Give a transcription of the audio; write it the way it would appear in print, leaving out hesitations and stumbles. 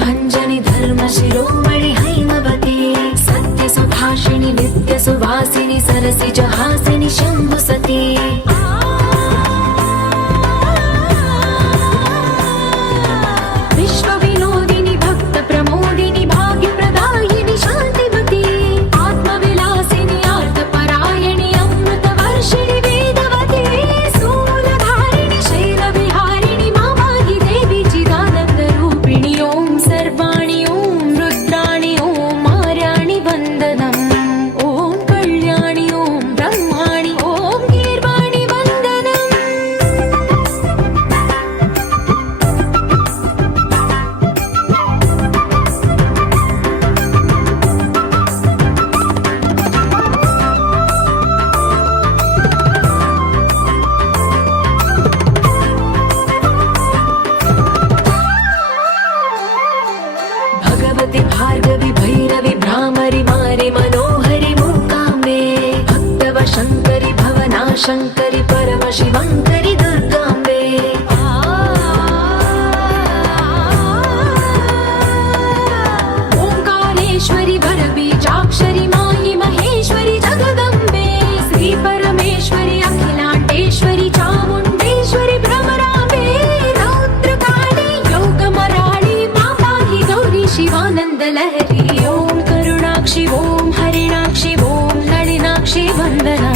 भंजनि धर्म शिरोमणि हैमवती सत्य सुभाषिणि नित्य सुवासिनि सरसि जहासिनि शंभुसती विश्व विनोदिनि भक्त प्रमोदिनि भाग्य प्रदायिनि शांतिवती आत्मविलासिनि आर्तपरायणि अमृत वर्षिणि वेदवती सूलधारिणि शैल विहारिणि मामाहि देवी चिदानंद रूपिणि ओम सर्वाणि ओम रुद्राणि ओम आर्याणि वंदनम् ओम कल्याणि ओम ब्रह्माणि ओम गीर्वाणि वंदनम् भगवति भार्गवि भैरवि भ्रामरि मारि मनोहरि मूकाम्बे भक्तव शङ्करि भवना शङ्करि परम शिवङ्करि दुर्गाम्बे ओंकारेश्वरि वरबीजाक्षरि मायि महेश्वरि जगदम्बे श्री परमेश्वरि अखिलाण्डेश्वरि चामुण्डेश्वरि भ्रमराम्बे रौद्रकाली योगमराळि मापाहि गौरी शिवानंद लहरी ओम करुणाक्षि ओम हरिणाक्षि ओम नलिनाक्षि वंदना